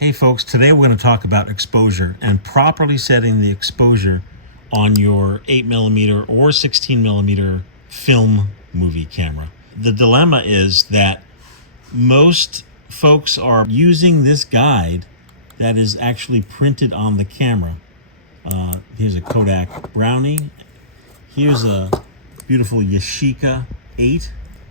Hey folks, today we're going to talk about exposure and properly setting the exposure on your 8mm or 16mm film movie camera. The dilemma is that most folks are using this guide that is actually printed on the camera. Here's a Kodak Brownie. Here's a beautiful Yashica 8.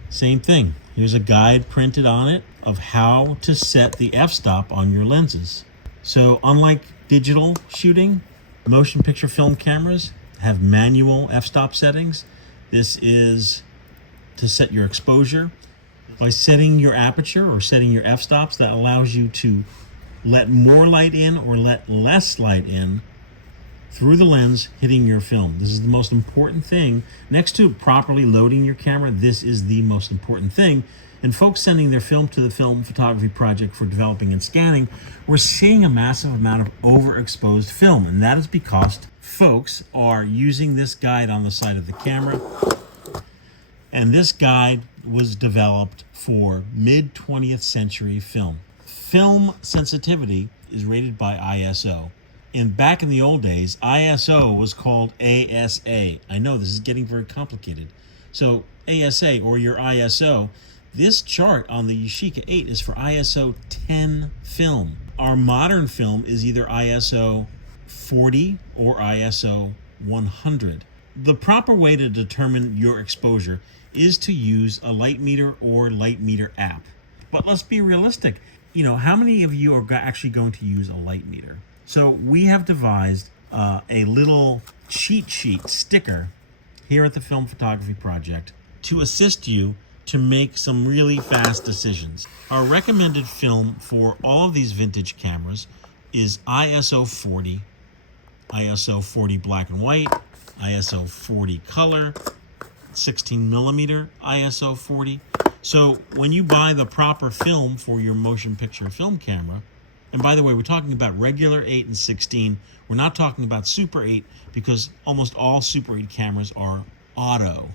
Same thing. Here's a guide printed on it of how to set the f-stop on your lenses. So unlike digital shooting, motion picture film cameras have manual f-stop settings. This is to set your exposure. By setting your aperture or setting your f-stops, that allows you to let more light in or let less light in through the lens hitting your film. This is the most important thing. Next to properly loading your camera, this is the most important thing. And folks sending their film to the Film Photography Project for developing and scanning, we're seeing a massive amount of overexposed film. And that is because folks are using this guide on the side of the camera. And this guide was developed for mid-20th century film. Film sensitivity is rated by ISO. Back in the old days, ISO was called ASA. I know this is getting very complicated. So ASA, or your ISO, this chart on the Yashica 8 is for ISO 10 film. Our modern film is either ISO 40 or ISO 100. The proper way to determine your exposure is to use a light meter or light meter app. But let's be realistic. How many of you are actually going to use a light meter? So we have devised a little cheat sheet sticker here at the Film Photography Project to assist you to make some really fast decisions. Our recommended film for all of these vintage cameras is ISO 40, ISO 40 black and white, ISO 40 color, 16mm ISO 40. So when you buy the proper film for your motion picture film camera, and by the way, we're talking about regular 8 and 16. We're not talking about Super 8 because almost all Super 8 cameras are auto.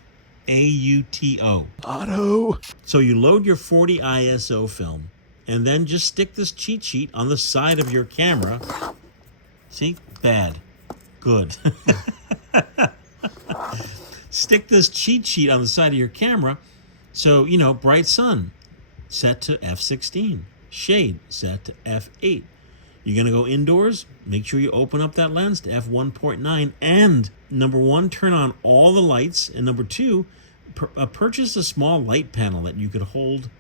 AUTO. Auto. So you load your 40 ISO film and then just stick this cheat sheet on the side of your camera. See? Bad. Good. Stick this cheat sheet on the side of your camera. So, bright sun, set to f16. Shade, set to f8. You're going to go indoors, make sure you open up that lens to f1.9. And number one, turn on all the lights. And number two, purchase a small light panel that you could hold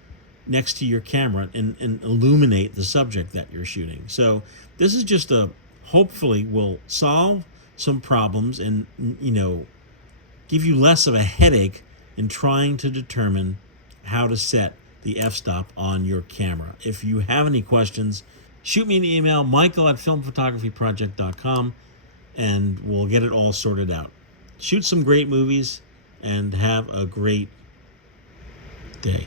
next to your camera and illuminate the subject that you're shooting. So this is just hopefully will solve some problems and, give you less of a headache in trying to determine how to set the f-stop on your camera. If you have any questions, shoot me an email, michael@filmphotographyproject.com, and we'll get it all sorted out. Shoot some great movies and have a great day.